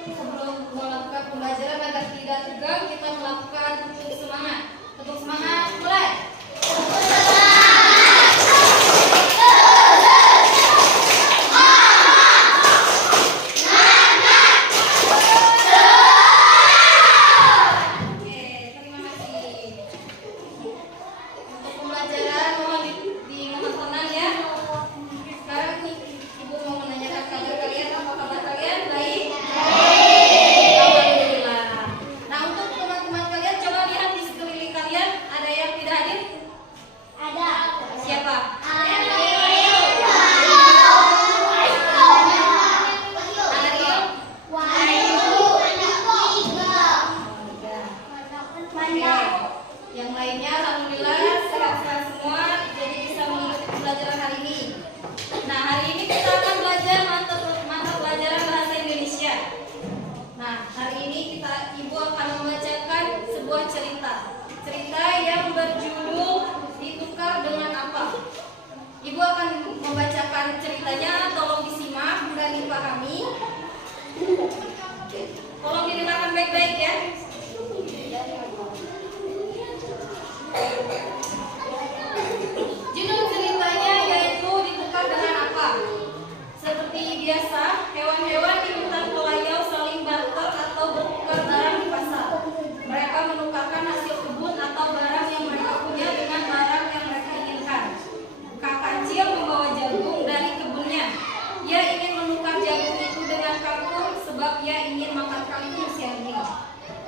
Sebelum melakukan pembelajaran agar tidak tegang, kita melakukan tepuk semangat. Tepuk semangat, mulai. Yang lainnya alhamdulillah sehat-sehat semua, jadi bisa mengikuti pembelajaran hari ini. Nah, hari ini kita akan belajar mata pelajaran bahasa Indonesia. Nah, hari ini Ibu akan membacakan sebuah cerita. Cerita yang berjudul Ditukar Dengan Apa. Ibu akan membacakan ceritanya, tolong disimak dan dipahami. Tolong didengarkan baik-baik ya. Judul ceritanya yaitu Ditukar Dengan Apa. Seperti biasa, hewan-hewan di hutan Kelayau saling barter atau bertukar barang di pasar. Mereka menukarkan hasil kebun atau barang yang mereka punya dengan barang yang mereka inginkan. Kak Kancil membawa jagung dari kebunnya. Ia ingin menukar jagung itu dengan kangkung sebab ia ingin makan kangkung siang ini.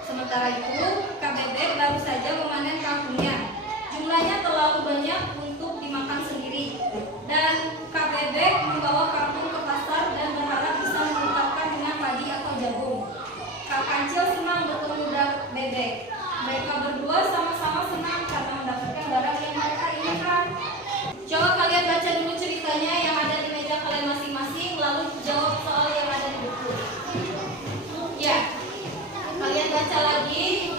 Sementara itu, Kak Bebek baru saja memanen kangkungnya. Jumlahnya terlalu banyak untuk dimakan sendiri. Dan Kak Bebek membawa kangkung ke pasar dan berharap bisa menukarkan dengan padi atau jagung. Kak Kancil senang bertemu Bebek. Mereka berdua sama-sama senang karena mendapatkan barang yang mereka inginkan. Coba kalian baca dulu ceritanya yang ada di meja kalian masing-masing, lalu jawab soal yang ada di buku. Ya, kalian baca lagi.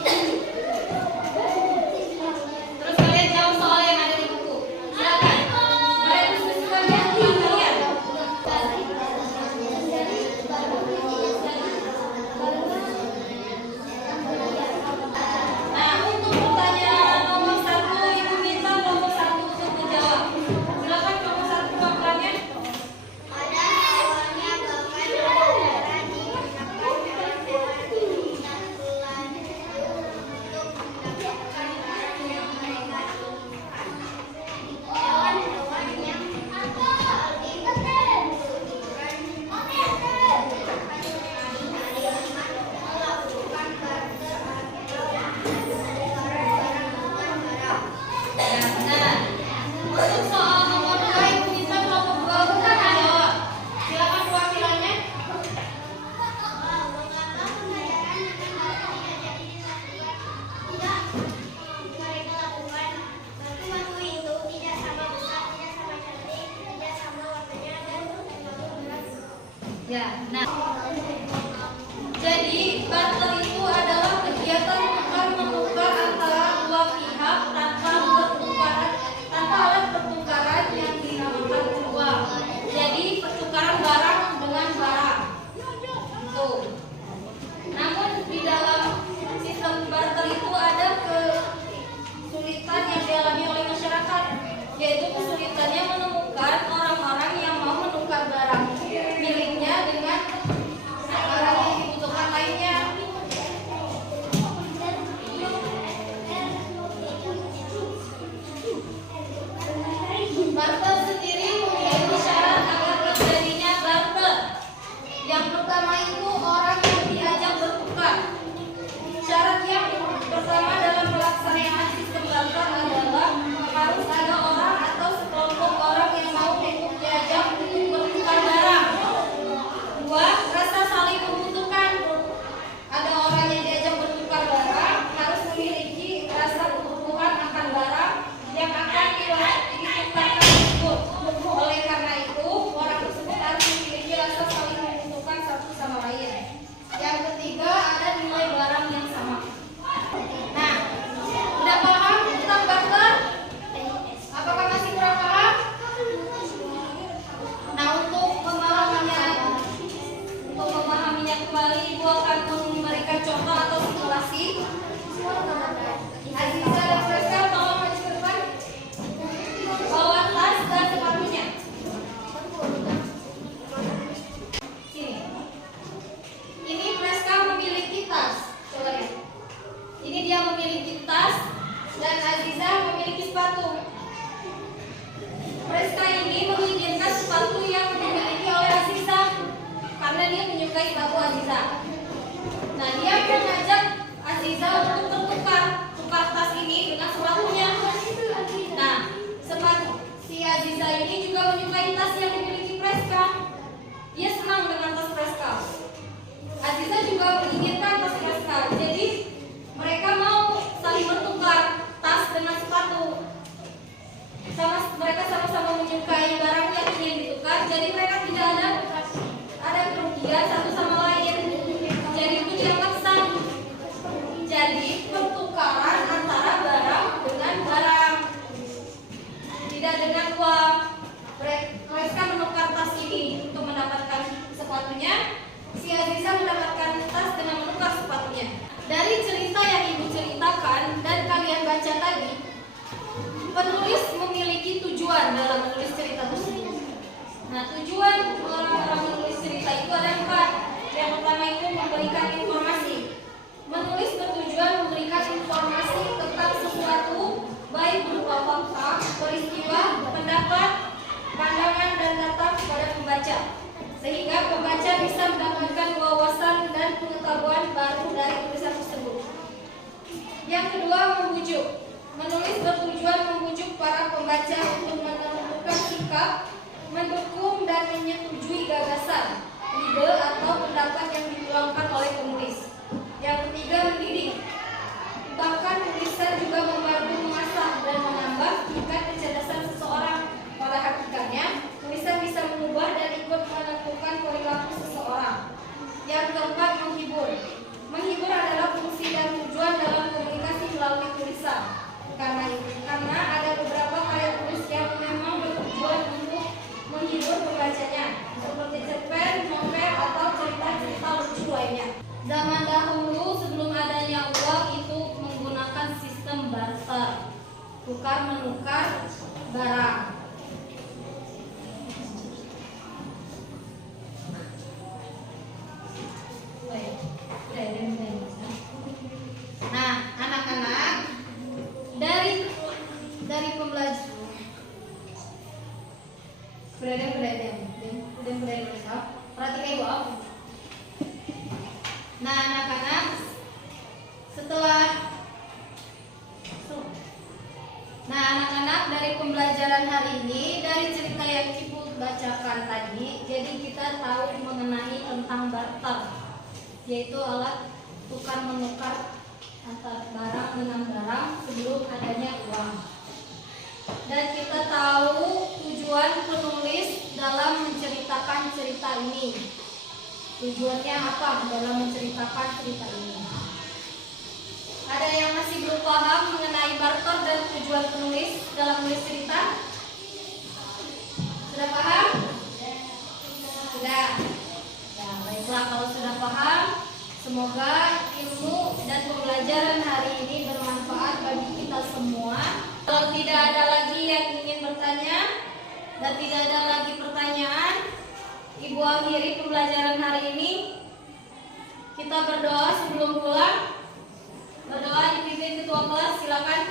Terus kalian jawab soal yang ada di buku. Silakan. Kalian diskusikan ya tentang kalian. Nah, untuk pertanyaan nomor 1, Ibu minta nomor 1 untuk menjawab. Silakan nomor 1 jawabannya. Ada awalnya bahkan darah digunakan hewan-hewan dan ular untuk mendapatkan barang yang mereka inginkan. Hewan-hewan yang saling bertuturan melakukan barter barang dengan barang. Nah, untuk soal nomor 2, Ibu minta nomor 2 untuk menjawab. Silakan perwakilannya. Mengapa pembayaran dengan barang tidak jadi dilakukan? Tidak, mereka lakukan. Batu-batu itu tidak sama besar, tidak sama cantik, tidak sama warnanya, dan terlalu berat. Ya, nah. Jadi, barter itu adalah kegiatan tukar-menukar antara dua pihak tanpa alat pertukaran yang dinamakan uang. Jadi, pertukaran barang dengan barang. Tuh. Namun di dalam sistem barter itu ada kesulitan yang dialami oleh masyarakat, yaitu kesulitannya menemukan orang-orang yang mau menukar barang miliknya dengan barang yang dibutuhkan lainnya. Barter sendiri memiliki syarat agar terjadinya barter. Yang pertama itu orang yang diajak bertukar. Syarat yang pertama dalam pelaksanaan sistem barter adalah harus ada orang atau sekelompok orang yang mau diajak bertukar barang. 2, rasa saling membutuhkan. Ada orang yang diajak bertukar barang harus memiliki rasa kebutuhan akan barang yang akan ditukarkan tersebut. Oleh karena itu, orang tersebut harus memiliki rasa saling membutuhkan satu sama lain. kembali Ibu akan memberikan contoh atau simulasi. Aziza dan Freska tolong maju ke depan. Bawa tas dan sepatunya. Sini. Ini Freska memiliki tas. Coba lihat. Ini dia memiliki tas dan Aziza memiliki sepatu. Freska ini menginginkan sepatu yang dimiliki oleh Aziza karena dia menyukai sepatu Aziza. Nah, dia mengajak Aziza untuk tukar tas ini dengan sepatunya. Nah, sepatu si Aziza ini juga menyukai tas yang dimiliki Freska. Dia senang dengan tas Freska. Aziza juga menginginkan tas Freska. Jadi mereka mau saling bertukar tas dengan sepatu. Mereka sama-sama menyukai barang yang ingin ditukar. Jadi mereka tidak ada kerugian satu sama lain. Jadi itu dianggap sah. Jadi pertukaran antara barang dengan barang, tidak dengan uang. Mereka menukar tas ini untuk mendapatkan sepatunya. Si Aziza mendapatkan tas dengan menukar sepatunya. Dari cerita yang Ibu ceritakan dan kalian baca tadi, penulis memiliki tujuan dalam menulis cerita tersebut. Nah, tujuan orang-orang menulis cerita itu ada 4. Yang pertama itu memberikan informasi. Menulis bertujuan memberikan informasi tentang sesuatu, baik berupa fakta, peristiwa, pendapat, pandangan, dan data kepada pembaca, sehingga pembaca bisa mendapatkan wawasan dan pengetahuan baru dari tulisan tersebut. Yang kedua, membujuk. Menulis bertujuan membujuk para pembaca untuk menentukan sikap, mendukung dan menyetujui gagasan, ide atau pendapat yang dituangkan oleh penulis. Yang ketiga, mendidik. Bahkan tulisan juga membantu mengasah dan menambah tingkat kecerdasan seseorang. Pada hakikatnya, tulisan bisa mengubah dan ikut menentukan perilaku seseorang. Yang keempat, menghibur. Menghibur adalah fungsi dan tujuan dalam komunikasi melalui tulisan. Karena ada beberapa karya tulis yang memang bertujuan untuk menghibur pembacanya, seperti cerpen, novel, atau cerita-cerita lucu lainnya. Zaman dahulu sebelum adanya uang itu menggunakan sistem barter, tukar menukar barang. Nah, anak-anak, dari pembelajaran perhatikan Ibu. Nah, anak-anak, dari pembelajaran hari ini, dari cerita yang Cipu bacakan tadi, jadi kita tahu mengenai tentang barter, yaitu alat tukar menukar antara barang dengan barang sebelum adanya uang. Dan kita tahu tujuan penulis dalam menceritakan cerita ini. Tujuannya apa dalam menceritakan cerita ini? Ada yang masih belum paham mengenai barter dan tujuan penulis dalam menulis cerita? Sudah paham? Sudah. Ya, baiklah, kalau sudah paham, semoga ilmu dan pembelajaran hari ini bermanfaat bagi kita semua. Kalau tidak ada lagi yang ingin bertanya dan tidak ada lagi pertanyaan, Ibu akhiri pembelajaran hari ini. Kita berdoa sebelum pulang. Berdoa dipimpin ketua kelas, silakan.